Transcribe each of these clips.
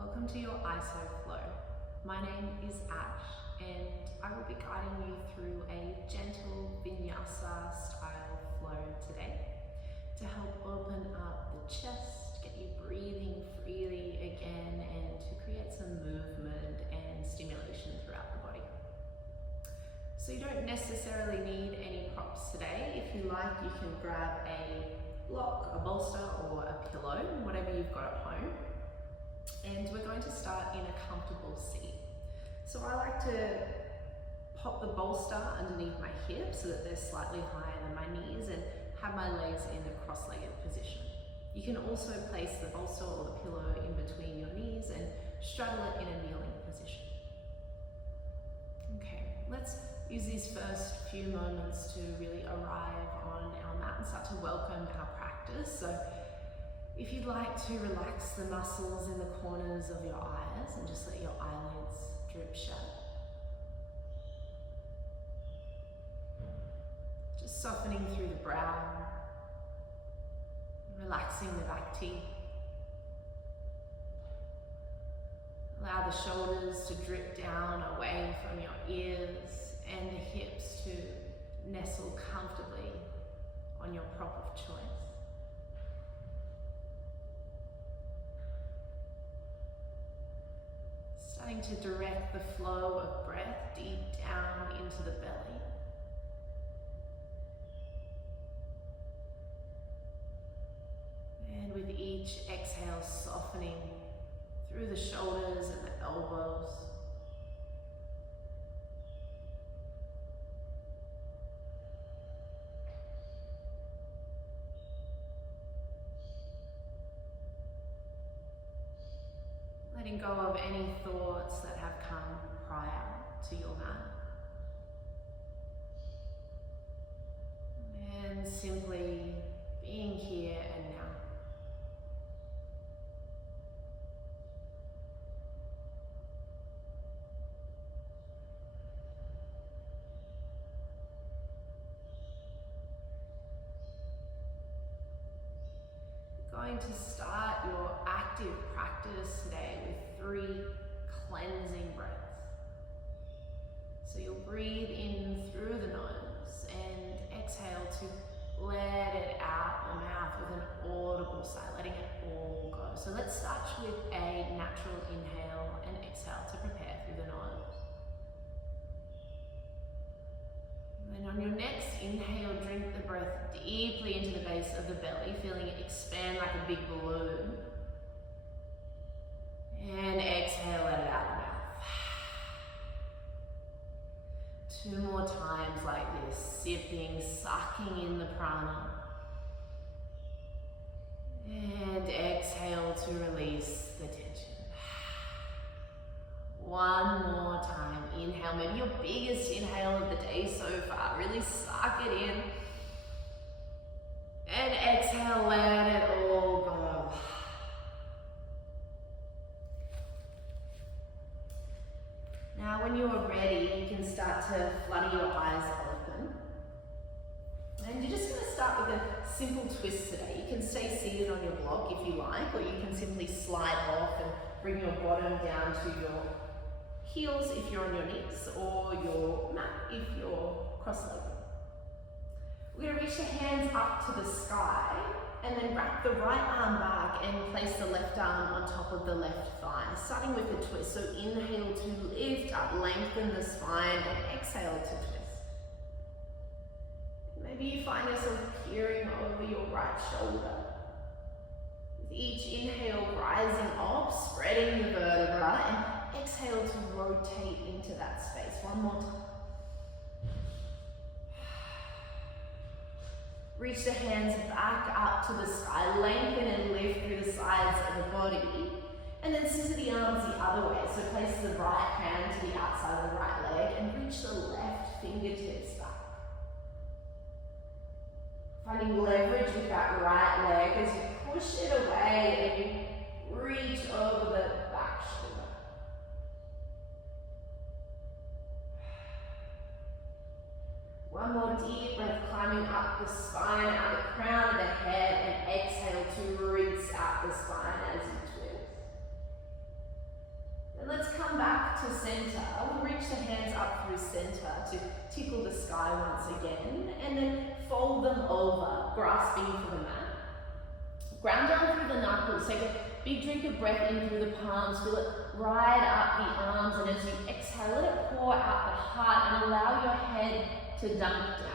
Welcome to your ISO flow. My name is Ash and I will be guiding you through a gentle vinyasa style flow today to help open up the chest, get you breathing freely again, and to create some movement and stimulation throughout the body. So you don't necessarily need any props today. If you like, you can grab a block, a bolster, or a pillow, whatever you've got at home. And we're going to start in a comfortable seat. So I like to pop the bolster underneath my hips so that they're slightly higher than my knees and have my legs in a cross-legged position. You can also place the bolster or the pillow in between your knees and straddle it in a kneeling position. Okay, let's use these first few moments to really arrive on our mat and start to welcome our practice. So if you'd like to relax the muscles in the corners of your eyes and just let your eyelids drip shut. Just softening through the brow, relaxing the back teeth. Allow the shoulders to drip down away from your ears and the hips to nestle comfortably on your prop of choice. Starting to direct the flow of breath deep down into the belly. And with each exhale, softening through the shoulders and the elbows. Letting go of any thoughts that have come prior to your mat. And simply being here and now. Going to start your active practice today with 3 cleansing breaths. So you'll breathe in through the nose and exhale to let it out the mouth with an audible sigh, letting it all go. So let's start with a natural inhale and exhale to prepare through the nose. And on your next inhale, drink the breath deeply into the base of the belly, feeling it expand like a big balloon. And exhale, let it out the mouth. 2 more times like this, sipping, sucking in the prana. And exhale to release the tension. 1 more time, inhale, maybe your biggest inhale of the day so far, really suck it in. And exhale, let it all go. Now when you are ready, you can start to flutter your eyes open. And you're just going to start with a simple twist today. You can stay seated on your block if you like, or you can simply slide off and bring your bottom down to your heels if you're on your knees, or your mat if you're cross-legged. We're going to reach the hands up to the sky and then wrap the right arm back and place the left arm on top of the left thigh, starting with a twist. So inhale to lift up, lengthen the spine, and exhale to twist. Maybe you find yourself peering over your right shoulder. With each inhale, rising up, spreading the vertebra, and exhale to rotate into that space. 1 more time. Reach the hands back up to the sky, lengthen and lift through the sides of the body, and then scissor the arms the other way. So place the right hand to the outside of the right leg and reach the left fingertips back. Finding leverage with that right leg as you push it away and you reach over the back shoulder. One more deep breath, climbing up the spine, out the crown of the head, and exhale to rinse out the spine as you twist. back to center. We'll reach the hands up through center to tickle the sky once again, and then fold them over, grasping for the mat. Ground down through the knuckles. Take a big drink of breath in through the palms. Feel it ride up the arms, and as you exhale, let it pour out the heart and allow your head to dunk down.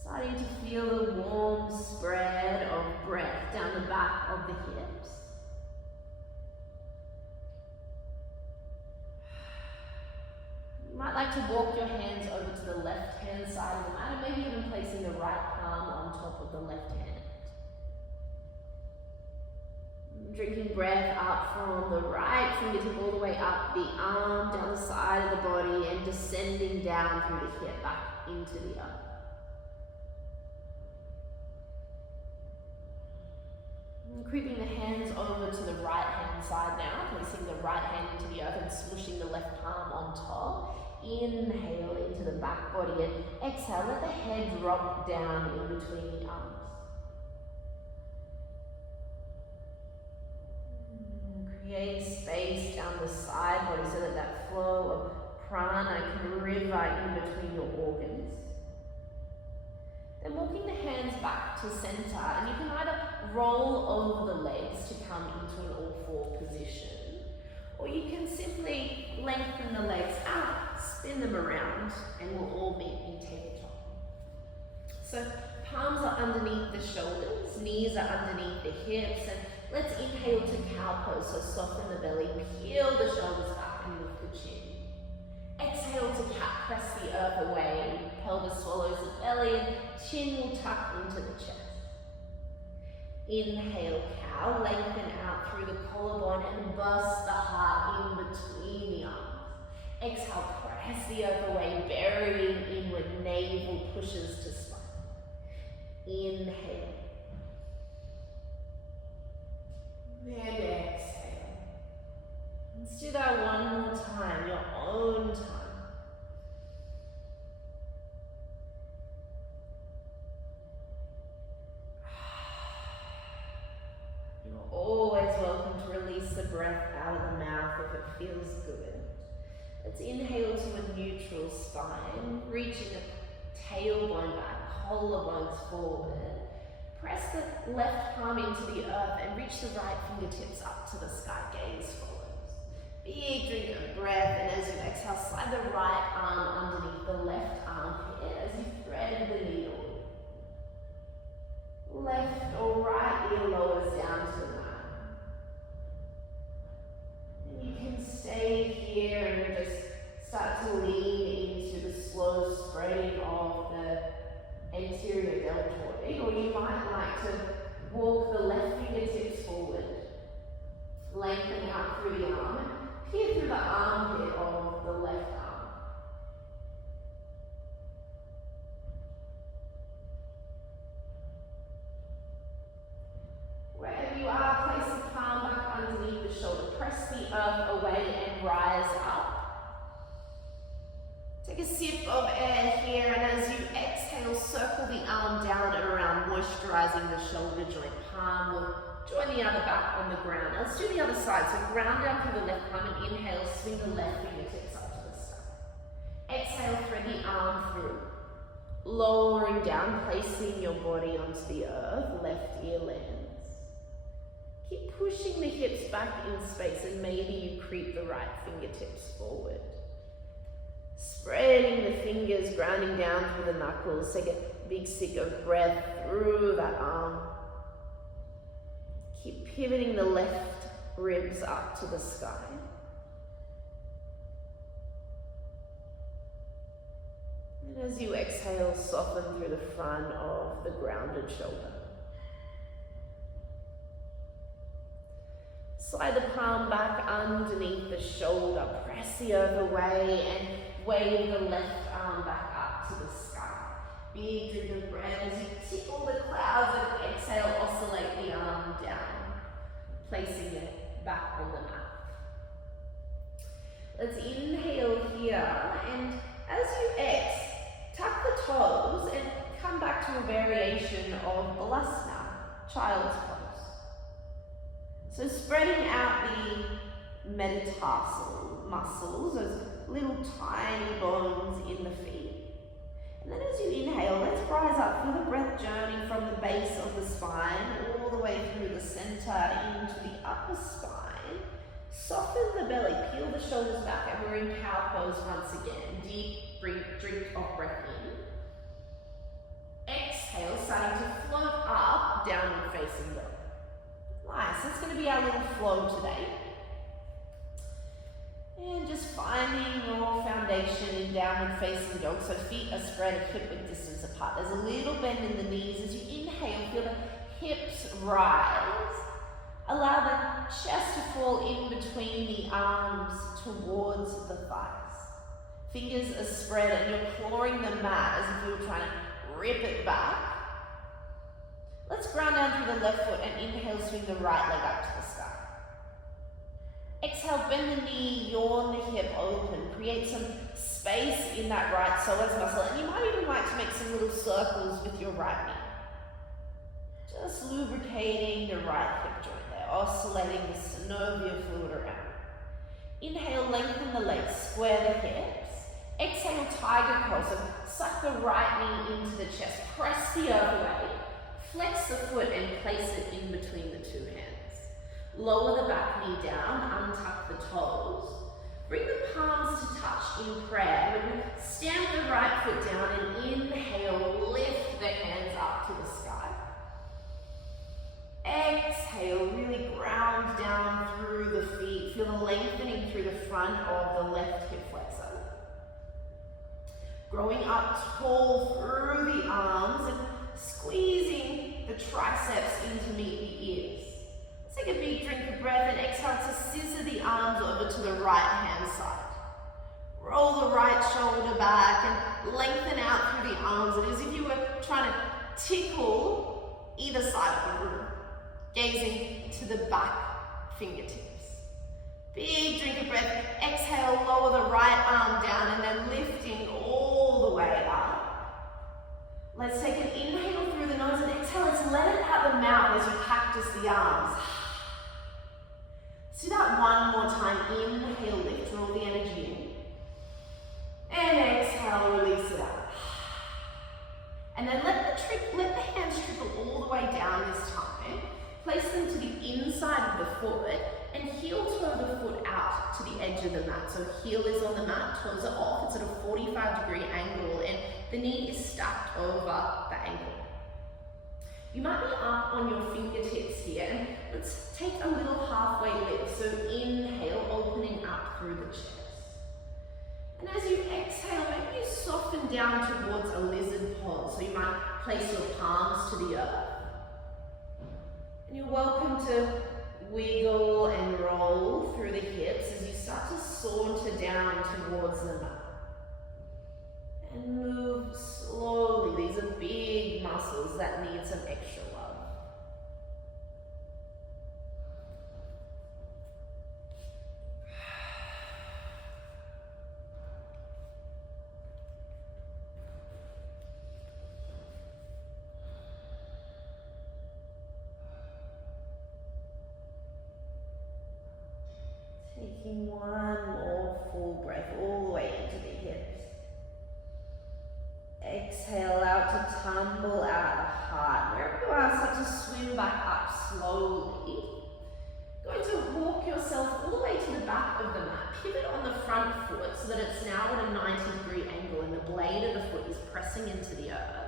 Starting to feel the warm spread of breath down the back of the hips. You might like to walk your hands over to the left-hand side of the mat, and maybe even placing the right palm on top of the left hand. Drinking breath up from the right fingertip all the way up the arm, down the side of the body, and descending down through the hip back into the earth. And creeping the hands over to the right hand side now, placing the right hand into the earth and smooshing the left palm on top. Inhale into the back body, and exhale, let the head drop down in between the arms. Create space down the side body so that that flow of prana can river in between your organs. Then walking the hands back to center, and you can either roll over the legs to come into an all-four position, or you can simply lengthen the legs out, spin them around, and we'll all meet in tabletop. So palms are underneath the shoulders, knees are underneath the hips, and let's inhale to cow pose, so soften the belly, peel the shoulders back and lift the chin. Exhale to cat, press the earth away, pelvis swallows the belly, and chin will tuck into the chest. Inhale, cow, lengthen out through the collarbone and burst the heart in between the arms. Exhale, press the earth away, burying inward, navel pushes to spine. Inhale. And exhale. Let's do that one more time, your own time. You're always welcome to release the breath out of the mouth if it feels good. Let's inhale to a neutral spine, reaching the tailbone back, collarbones forward. Press the left palm into the earth and reach the right fingertips up to the sky, gaze follows. Big drink of breath, and as you exhale, slide the right arm underneath the left armpit as you thread the needle. Left or right ear lowers down to the mat. And you can stay here and just start to lean into the slow spreading of the anterior deltoid, or you might like to walk the left fingertips forward, lengthen out through the arm, and peer through the armpit of the left arm. Wherever you are, place the palm back underneath the shoulder, press the earth away and rise up. Take a sip of air here, and as you exhale, circle the arm down and around, moisturizing the shoulder joint. Palm will join the other back on the ground. Now let's do the other side. So ground down through the left palm and inhale, swing the left fingertips up to the sky. Exhale, thread the arm through. Lowering down, placing your body onto the earth, left ear lands. Keep pushing the hips back in space, and maybe you creep the right fingertips forward. Spreading the fingers, grounding down through the knuckles. Take a big stick of breath through that arm. Keep pivoting the left ribs up to the sky. And as you exhale, soften through the front of the grounded shoulder. Slide the palm back underneath the shoulder. Press the earth away and wave the left arm back up to the sky. Big drink of breath as you tickle the clouds, and exhale, oscillate the arm down, placing it back on the mat. Let's inhale here, and as you exhale, tuck the toes and come back to a variation of Balasana, child's pose. So spreading out the metatarsal muscles, those little tiny bones in the feet. And then as you inhale, let's rise up. Feel the breath journey from the base of the spine all the way through the center into the upper spine. Soften the belly, peel the shoulders back, and we're in cow pose once again. Deep drink of breath in. Exhale, starting to float up, downward facing dog. Nice, that's going to be our little flow today. And just finding your foundation in downward facing dog. So feet are spread hip width distance apart. There's a little bend in the knees. As you inhale, feel the hips rise. Allow the chest to fall in between the arms towards the thighs. Fingers are spread and you're clawing the mat as if you were trying to rip it back. Let's ground down through the left foot and inhale, swing the right leg up to the sky. Exhale, bend the knee, yawn the hip open. Create some space in that right psoas muscle. And you might even like to make some little circles with your right knee. Just lubricating the right hip joint there, oscillating the synovial fluid around. Inhale, lengthen the legs, square the hips. Exhale, tiger pose. So suck the right knee into the chest. Press the other way. Flex the foot and place it in between the two hands. Lower the back knee down, untuck the toes. Bring the palms to touch in prayer. When you stamp the right foot down and inhale, lift the hands up to the sky. Exhale, really ground down through the feet. Feel the lengthening through the front of the left hip flexor. Growing up tall through the arms and squeezing the triceps in to meet the ears. Let's take a big drink of breath and exhale to scissor the arms over to the right hand side. Roll the right shoulder back and lengthen out through the arms. It is as if you were trying to tickle either side of the room, gazing to the back fingertips. Big drink of breath. Exhale, lower the right arm down and then lifting all the way up. Let's take an inhale through the nose and exhale. Let's let it out the mouth as you cactus the arms. Let's do that one more time. Inhale, lift, draw the energy in. And exhale, release it out. And then let the hands trickle all the way down this time. Place them to the inside of the foot and heel toe the foot out to the edge of the mat. So heel is on the mat, toes are off. It's at a 45-degree angle and the knee is stacked over the ankle. You might be up on your fingertips here, and let's take a little halfway lift. So inhale, opening up through the chest. And as you exhale, maybe you soften down towards a lizard pose. So you might place your palms to the earth. And you're welcome to wiggle and roll through the hips as you start to saunter down towards the mat. And move slowly. These are big muscles that need some extra love. Taking one more full breath all the way into the hips. Exhale out to tumble out the heart. Wherever you are, start to swim back up slowly. Going to walk yourself all the way to the back of the mat. Pivot on the front foot so that it's now at a 90-degree angle and the blade of the foot is pressing into the earth.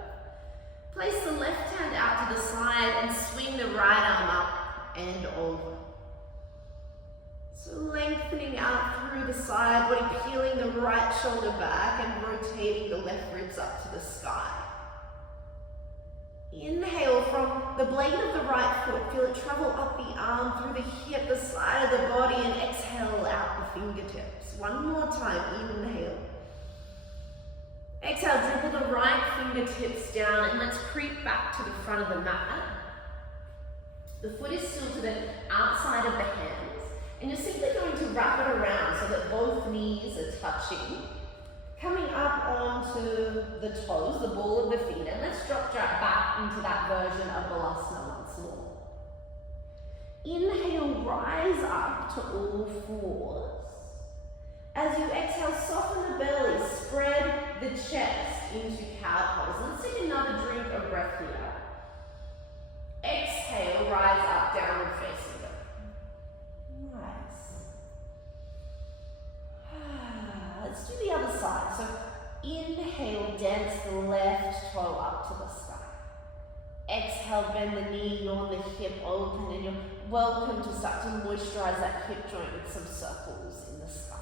Place the left hand out to the side and swing the right arm up and over. So lengthening out through the side, body peeling the right shoulder back and rotating the left ribs up to the sky. Inhale from the blade of the right foot, feel it travel up the arm, through the hip, the side of the body, and exhale out the fingertips. One more time, inhale. Exhale, dribble the right fingertips down and let's creep back to the front of the mat. The foot is still to the outside of the hands. And you're simply going to wrap it around so that both knees are touching. Coming up onto the toes, the ball of the feet, and let's drop back into that version of Balasana once more. Inhale, rise up to all fours. As you exhale, soften the belly, spread the chest into cow pose. Let's take another drink of breath here. Exhale, rise up, downward facing dog. Nice. Let's do the other side. So inhale, dance the left toe up to the sky. Exhale, bend the knee, yawn the hip open, and you're welcome to start to moisturize that hip joint with some circles in the sky.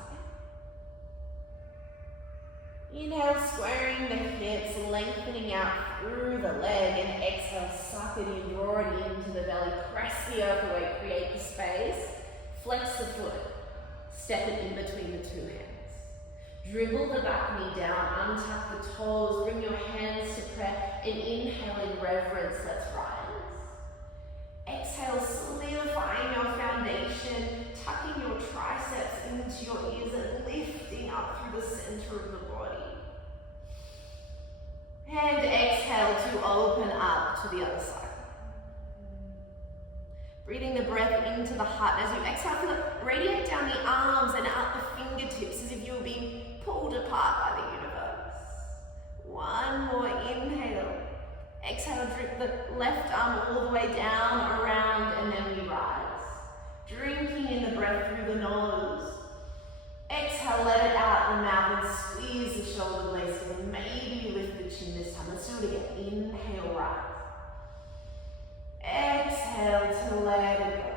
Inhale, squaring the hips, lengthening out through the leg, and exhale, suck it in, draw it into the belly, press the earth away, create the space, flex the foot, step it in between the two hands. Dribble the back knee down, untuck the toes, bring your hands to prayer, and inhale in reverence, let's rise. Exhale, solidifying your foundation, tucking your triceps into your ears and lifting up through the center of the body. And exhale to open up to the other side. Breathing the breath into the heart. As you exhale, feel it radiate down the arms and out the fingertips as if you were being pulled apart by the universe. One more inhale. Exhale, drip the left arm all the way down, around, and then we rise. Drinking in the breath through the nose. Exhale, let it out the mouth and squeeze the shoulder blades together. Maybe you lift the chin this time. Let's do it again. Inhale, rise. Exhale to let it go.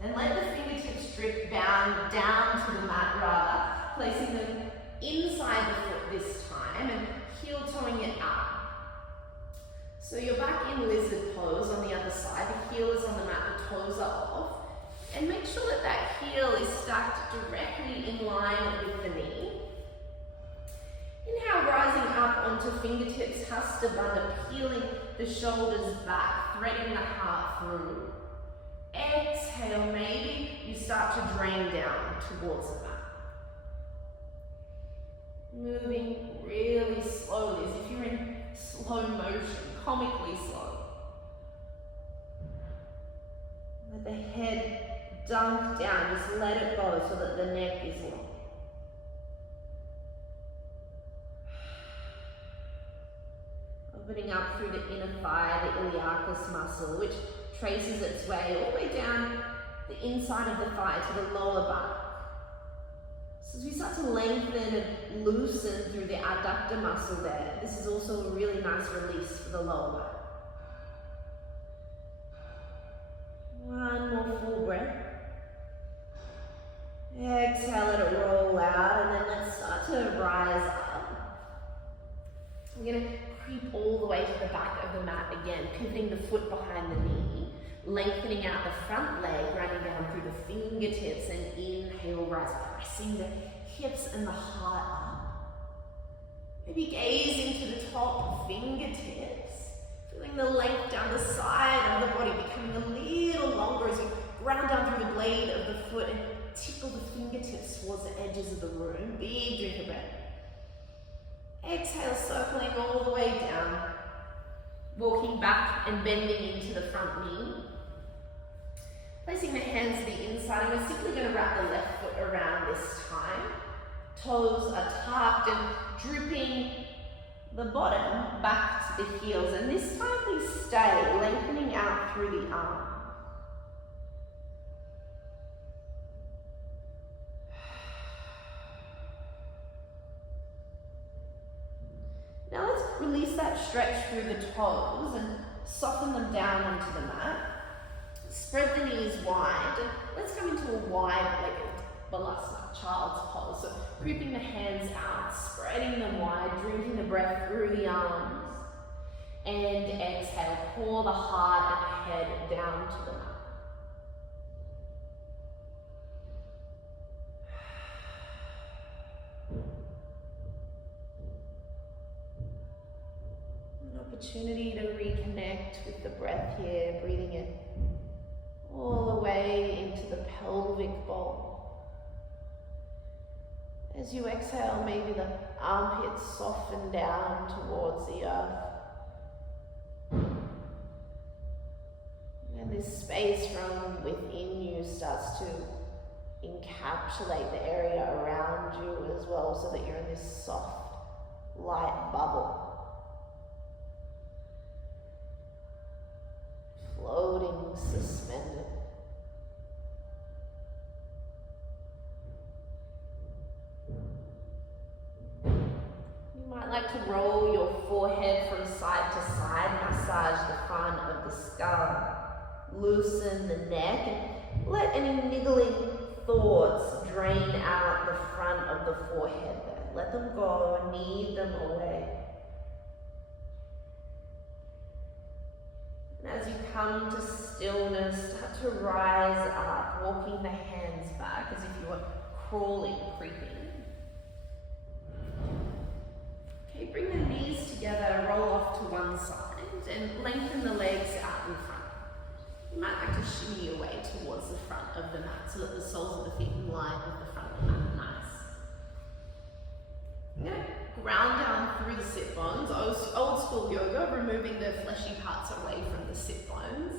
Then let the fingertips drip down to the mat rather, placing them inside the foot this time and heel toeing it out. So you're back in lizard pose on the other side. The heel is on the mat, the toes are off. And make sure that that heel is stacked directly in line with the knee. Inhale, rising up onto fingertips, Hasta Bandha, peeling the shoulders back, threading the heart through. Exhale, maybe you start to drain down towards the mat. Moving really slowly, as if you're in slow motion, comically slow. Let the head dunk down, just let it go so that the neck is long. Opening up through the inner thigh, the iliacus muscle, which traces its way all the way down the inside of the thigh to the lower back. So as we start to lengthen and loosen through the adductor muscle there, this is also a really nice release for the lower back. One more full breath. Exhale, let it roll out, and then let's start to rise up. We're going to creep all the way to the back of the mat again, pivoting the foot behind the knee, lengthening out the front leg, running down through the fingertips, and inhale, rise, pressing the hips and the heart up. Maybe gaze into the top fingertips, feeling the length down the side of the body, becoming a little longer as you ground down through the blade of the foot and tickle the fingertips towards the edges of the room. Big drink of breath. Exhale, circling all the way down, walking back and bending into the front knee. Placing the hands to the inside, and we're simply going to wrap the left foot around this time. Toes are tucked and dripping the bottom back to the heels, and this time we stay, lengthening out through the arms. Now let's release that stretch through the toes and soften them down onto the mat. Spread the knees wide. Let's come into a wide-legged balasana, child's pose. So creeping the hands out, spreading them wide, drinking the breath through the arms. And exhale, pour the heart and the head down to the mat. Opportunity to reconnect with the breath here, breathing it all the way into the pelvic bowl. As you exhale, maybe the armpits soften down towards the earth. this space from within you starts to encapsulate the area around you as well, so that you're in this soft, light bubble. Floating, suspended. You might like to roll your forehead from side to side, massage the front of the skull, loosen the neck, and let any niggling thoughts drain out the front of the forehead there. Let them go, knead them away. And as you come to stillness, start to rise up, walking the hands back as if you were crawling, creeping. Okay, bring the knees together, roll off to one side, and lengthen the legs out in front. You might like to shimmy your way towards the front of the mat so that the soles of the feet in line with the front of the mat. Nice. I'm going to ground down through the sit bones, old school yoga, removing the fleshy parts away from the sit bones,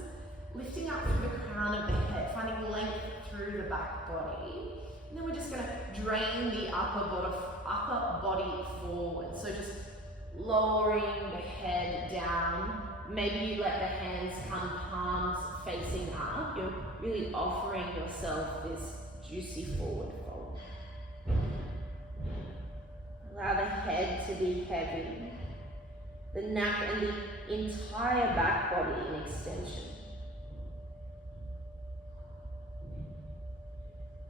lifting up through the crown of the head, finding length through the back body. And then we're just going to drain the upper body forward. So just lowering the head down. Maybe you let the hands come palms facing up. You're really offering yourself this juicy forward fold. Allow the head to be heavy, the neck and the entire back body in extension.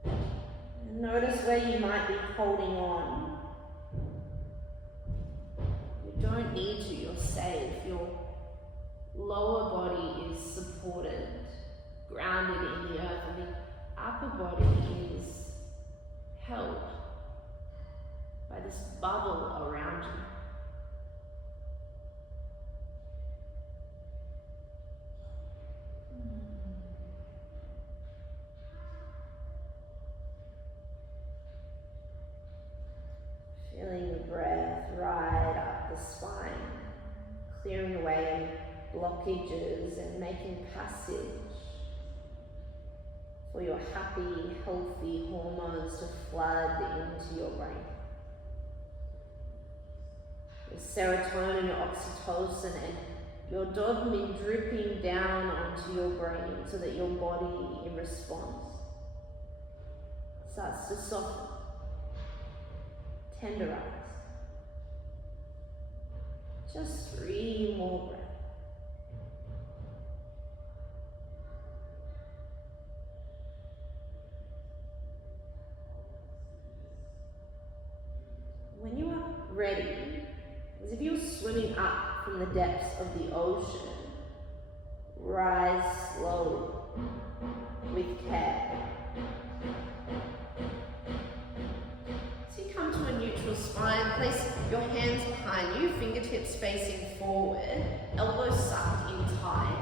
And notice where you might be holding on. You don't need to, you're safe. Your lower body is supported, grounded in the earth, and the upper body is held by this bubble around you. Feeling the breath ride up the spine, clearing away any blockages and making passage for your happy, healthy hormones to flood into your brain. Your serotonin, your oxytocin, and your dopamine dripping down onto your brain so that your body, in response, starts to soften, tenderize. Just 3 more breaths. When you are ready, as if you're swimming up from the depths of the ocean, rise slowly with care. So you come to a neutral spine, place your hands behind you, fingertips facing forward, elbows sucked in tight.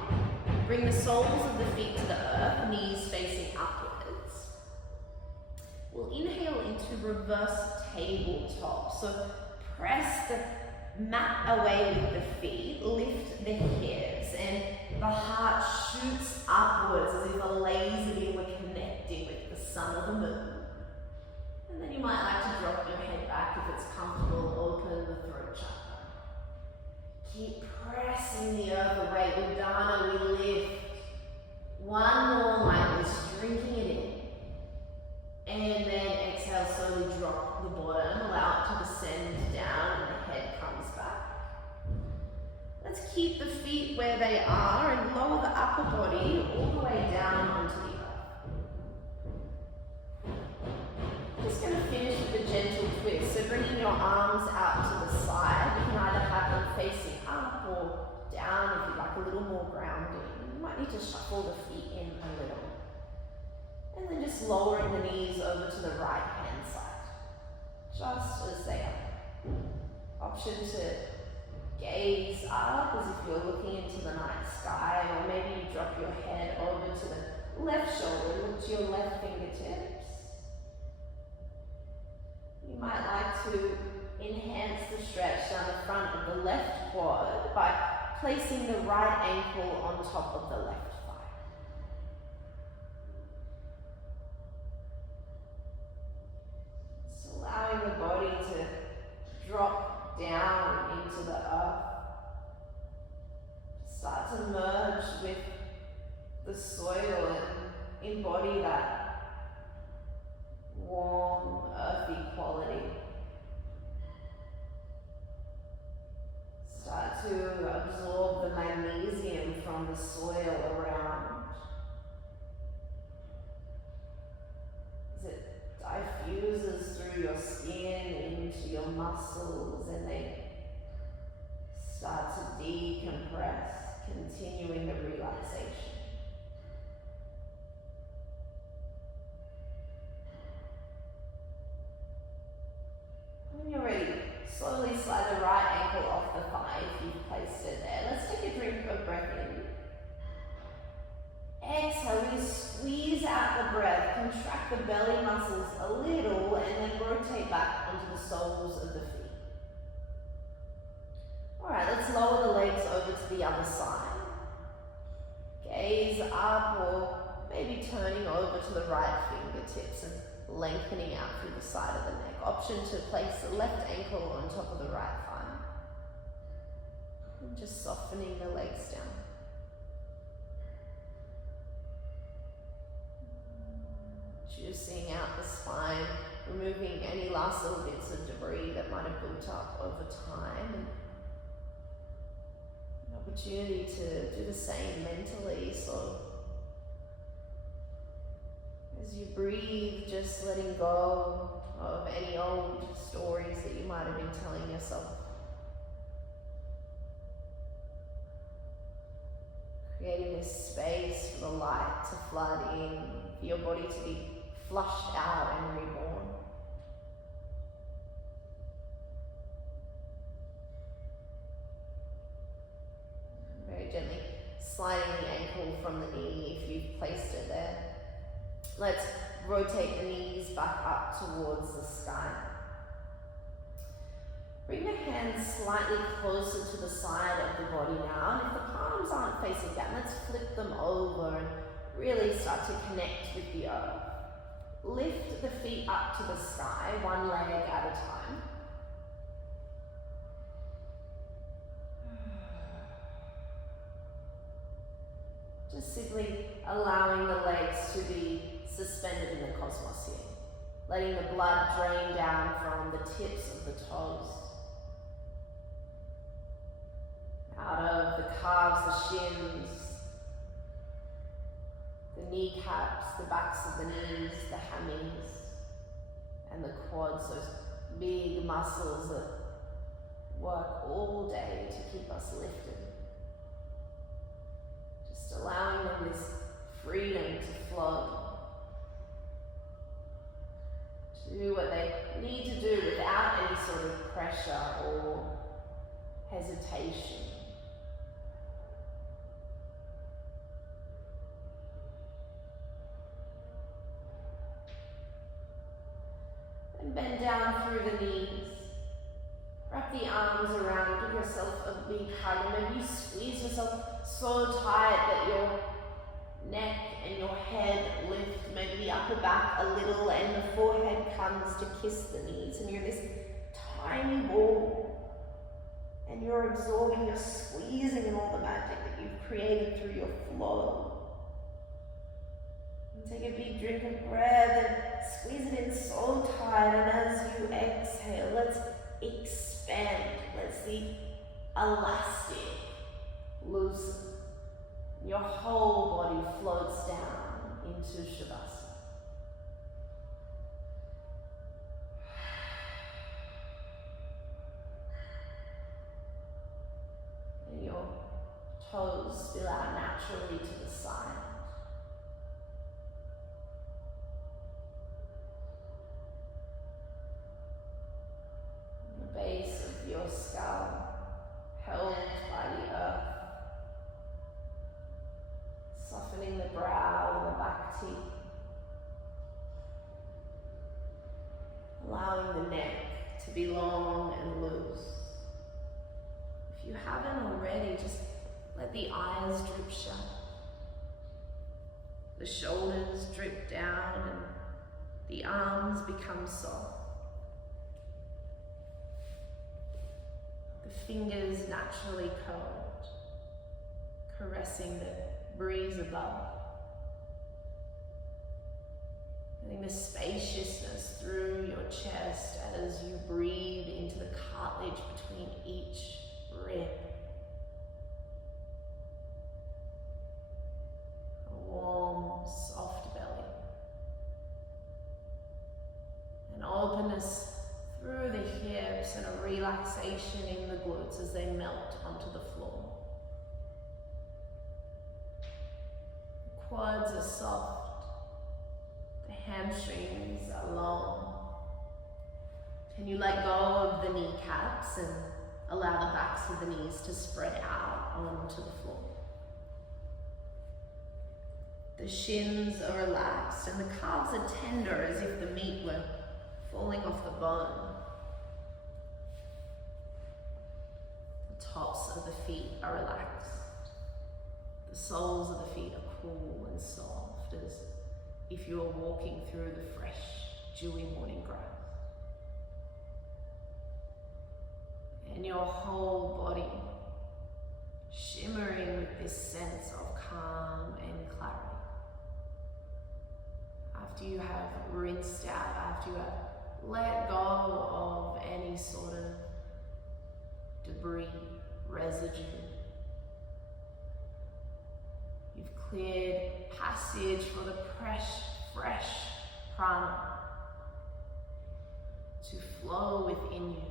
Bring the soles of the feet to the earth, knees facing upwards. We'll inhale into reverse tabletop. So press the mat away with the feet, lift the hips, and the heart shoots upwards as if a laser beam were connecting with the sun or the moon. And then you might like to drop your head back if it's comfortable, open the throat chakra. Keep pressing the earth away. Udana, we lift. One more like this, drinking it in. And then exhale, slowly drop the bottom, allow it to descend down, and the head comes back. Let's keep the feet where they are and lower the upper body all the way down onto the earth. Just going to finish with a gentle twist. So bringing your arms out to the side. You can either have them facing up or down if you like a little more grounding. You might need to shuffle the feet in a little. And then just lowering the knees over to the right hand side, just as they are. Option to gaze up as if you're looking into the night sky, or maybe you drop your head over to the left shoulder, look to your left fingertips. You might like to enhance the stretch down the front of the left quad by placing the right ankle on top of the left thigh. the soil and embody that warm, earthy quality. Start to absorb the magnesium from the soil around as it diffuses through your skin into your muscles, and they start to decompress, continuing the relaxation. When you're ready, slowly slide the right ankle off the thigh if you've placed it there. Let's take a drink of breath in. Exhale, really squeeze out the breath, contract the belly muscles a little, and then rotate back onto the soles of the feet. Alright, let's lower the legs over to the other side. Gaze up, or maybe turning over to the right fingertips and lengthening out through the side of the neck. Option to place the left ankle on top of the right thigh. And just softening the legs down. Juicing out the spine, removing any last little bits of debris that might have built up over time. And an opportunity to do the same mentally, so as you breathe, just letting go of any old stories that you might have been telling yourself. Creating this space for the light to flood in, for your body to be flushed out and reborn. Very gently sliding the ankle from the knee if you've placed it there. Let's rotate the knees back up towards the sky. Bring the hands slightly closer to the side of the body now. And if the palms aren't facing down, let's flip them over and really start to connect with the earth. Lift the feet up to the sky, one leg at a time. Just simply allowing the legs to be suspended in the cosmos here. Letting the blood drain down from the tips of the toes. Out of the calves, the shins, the kneecaps, the backs of the knees, the hammies, and the quads, those big muscles that work all day to keep us lifted. Just allowing them this freedom to flow. To do what they need to do without any sort of pressure or hesitation. And bend down through the knees. Wrap the arms around, give yourself a big hug, and maybe you squeeze yourself so tight that your neck and your head lift, maybe the upper back a little, and the forehead comes to kiss the knees, and you're this tiny ball, and you're absorbing, you're squeezing in all the magic that you've created through your flow. And take a big drink of breath and squeeze it in so tight, and as you exhale, let's expand, let's the elastic loosen. Your whole body floats down into Shavasana. And your toes spill out naturally to the side. The base of your skull held by the earth. Softening the brow and the back teeth. Allowing the neck to be long and loose. If you haven't already, just let the eyes drip shut. The shoulders drip down and the arms become soft. The fingers naturally curled, caressing the breeze above. Feeling the spaciousness through your chest as you breathe into the cartilage between each rib. A warm, soft belly. An openness through the hips and a relaxation in the glutes as they melt onto the floor. The quads are soft. The hamstrings are long. Can you let go of the kneecaps and allow the backs of the knees to spread out onto the floor? The shins are relaxed and the calves are tender as if the meat were falling off the bone. The tops of the feet are relaxed. The soles of the feet are cool and soft as if you are walking through the fresh, dewy morning grass. And your whole body shimmering with this sense of calm and clarity. After you have rinsed out, after you have let go of any sort of debris, residue, you've cleared passage for the fresh prana to flow within you.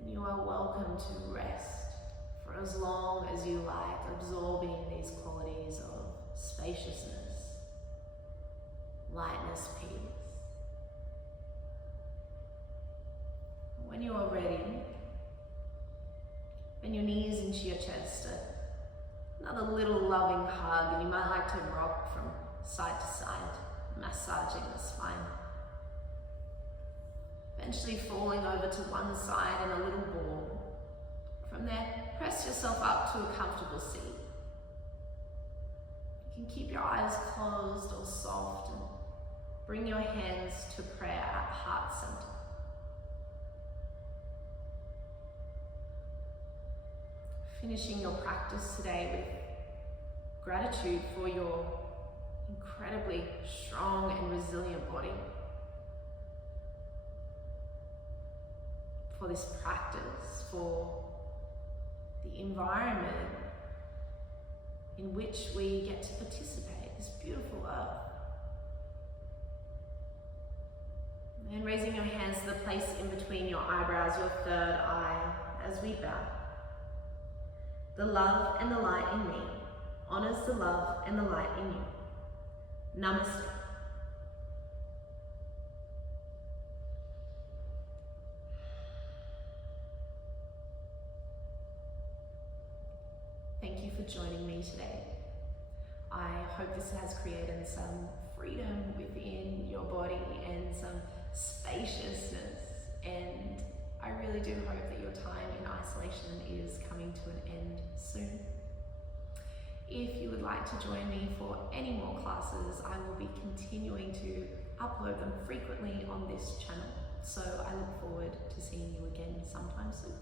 And you are welcome to rest for as long as you like, absorbing these qualities of spaciousness, lightness, peace. When you are ready, bend your knees into your chest, another little loving hug, and you might like to rock from side to side, massaging the spine. Eventually falling over to one side in a little ball. From there, press yourself up to a comfortable seat. You can keep your eyes closed or soft and bring your hands to prayer at heart center. Finishing your practice today with gratitude for your incredibly strong and resilient body. For this practice, for the environment in which we get to participate, this beautiful earth. And raising your hands to the place in between your eyebrows, your third eye, as we bow. The love and the light in me honors the love and the light in you. Namaste. Thank you for joining me today. I hope this has created some freedom within your body and some spaciousness, and I really do hope that your time in isolation is coming to an end soon. If you would like to join me for any more classes, I will be continuing to upload them frequently on this channel, so I look forward to seeing you again sometime soon.